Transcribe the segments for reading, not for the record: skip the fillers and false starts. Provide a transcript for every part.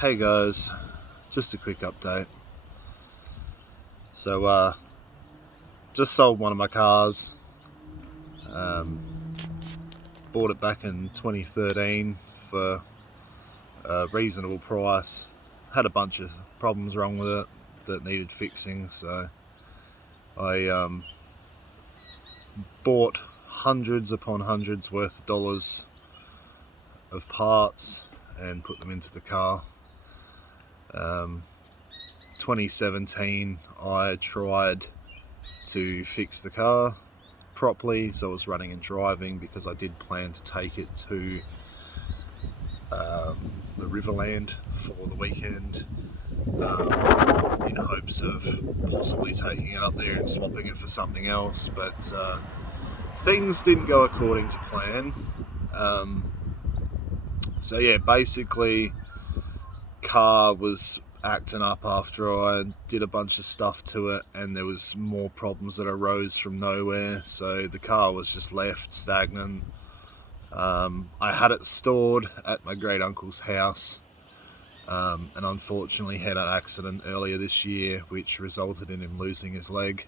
Hey guys, just a quick update. So, just sold one of my cars. Um, Bought it back in 2013 for a reasonable price. Had a bunch of problems wrong with it that needed fixing, so I bought hundreds upon hundreds worth of dollars of parts and put them into the car. 2017, I tried to fix the car properly, so it was running and driving, because I did plan to take it to the Riverland for the weekend, in hopes of possibly taking it up there and swapping it for something else, but things didn't go according to plan. So yeah, basically car was acting up after I did a bunch of stuff to it, and there was more problems that arose from nowhere, so the car was just left stagnant. I had it stored at my great uncle's house, and unfortunately had an accident earlier this year which resulted in him losing his leg,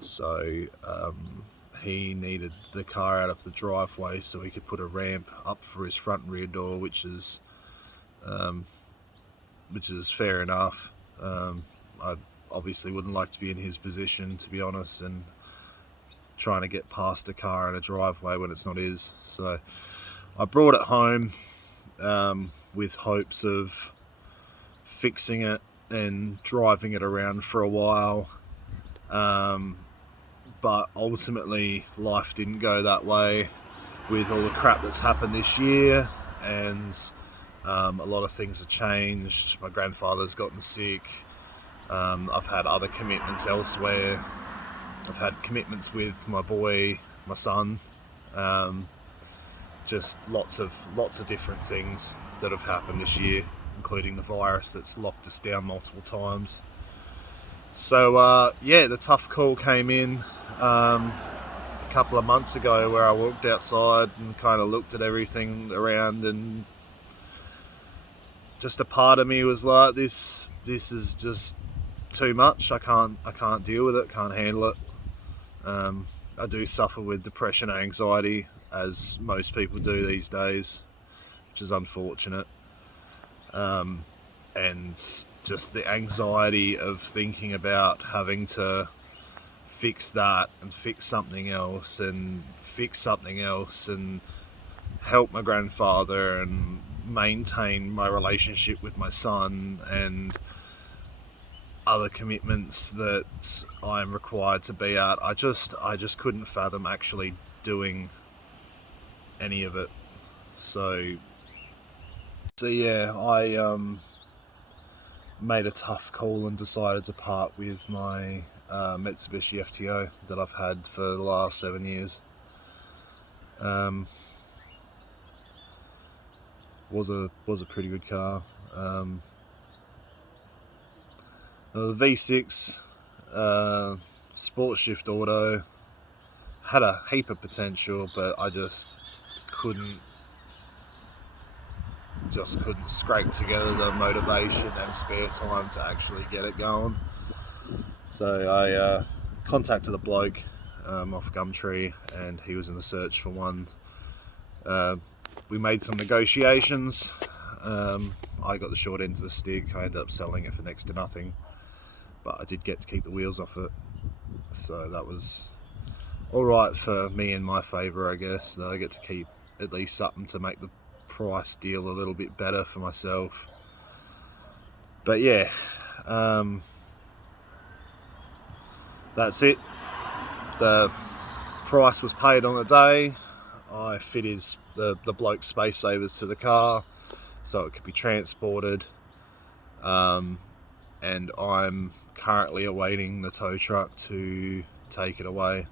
so he needed the car out of the driveway so he could put a ramp up for his front and rear door, which is fair enough. I obviously wouldn't like to be in his position, to be honest, and trying to get past a car in a driveway when it's not his. So I brought it home with hopes of fixing it and driving it around for a while. But ultimately life didn't go that way with all the crap that's happened this year, and a lot of things have changed. My grandfather's gotten sick. I've had other commitments elsewhere. I've had commitments with my boy, my son. Just lots of different things that have happened this year, including the virus that's locked us down multiple times. So yeah, the tough call came in a couple of months ago, where I walked outside and kind of looked at everything around, and just a part of me was like, this is just too much. I can't deal with it, can't handle it. I do suffer with depression and anxiety, as most people do these days, which is unfortunate. And just the anxiety of thinking about having to fix that and fix something else and fix something else and help my grandfather and maintain my relationship with my son and other commitments that I'm required to be at. I just couldn't fathom actually doing any of it. So yeah, I made a tough call and decided to part with my Mitsubishi FTO that I've had for the last 7 years. Was a pretty good car. The V6 Sport Shift Auto had a heap of potential, but I just couldn't scrape together the motivation and spare time to actually get it going. So I contacted a bloke off Gumtree, and he was in the search for one. We made some negotiations. I got the short end of the stick. I ended up selling it for next to nothing, but I did get to keep the wheels off it, so that was alright for me in my favour, I guess, that I get to keep at least something to make the price deal a little bit better for myself. But yeah, that's it. The price was paid on the day. I fit the bloke's space savers to the car so it could be transported, and I'm currently awaiting the tow truck to take it away.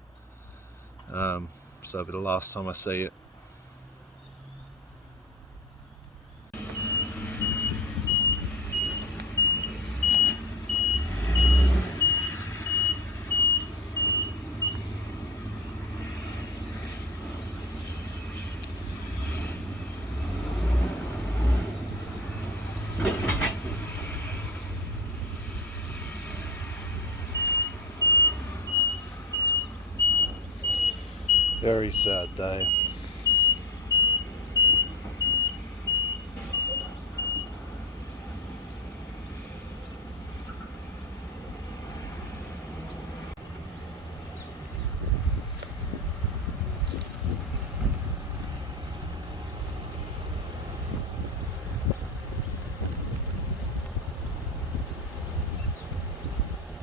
So it'll be the last time I see it. Very sad day.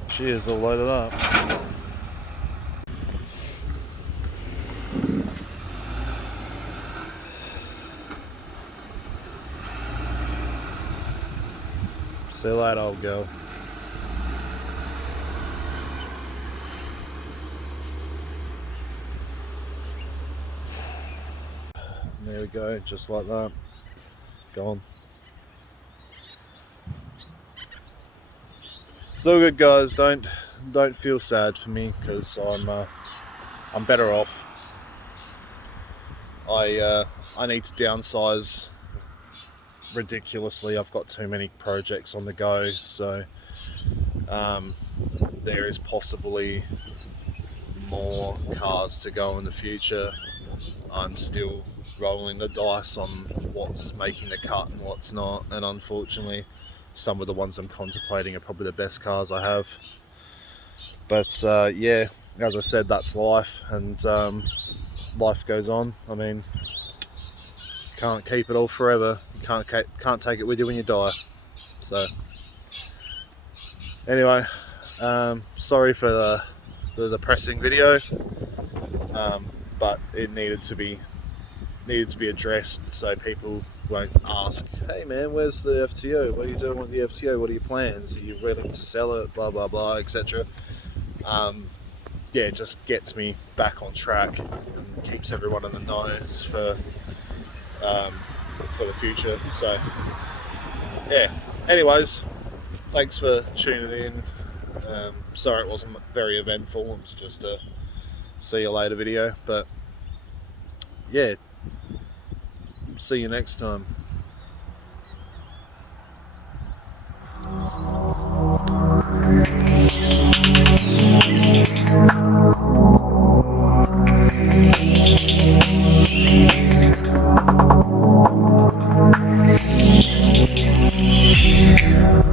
Cheers, all loaded up. See you later, old girl. There we go, just like that. Gone. It's all good, guys. Don't feel sad for me, because I'm better off. I need to downsize ridiculously. I've got too many projects on the go, so there is possibly more cars to go in the future. I'm still rolling the dice on what's making the cut and what's not, and unfortunately some of the ones I'm contemplating are probably the best cars I have. But yeah, as I said, that's life, and life goes on. I mean, can't keep it all forever. You can't take it with you when you die. So anyway, sorry for the depressing video, but it needed to be addressed, so people won't ask, hey man, where's the FTO? What are you doing with the FTO? What are your plans? Are you willing to sell it? Blah blah blah, etc. Yeah, it just gets me back on track and keeps everyone in the nose for the future. So yeah, anyways, thanks for tuning in. Sorry it wasn't very eventful, it was just a see you later video, but yeah, see you next time.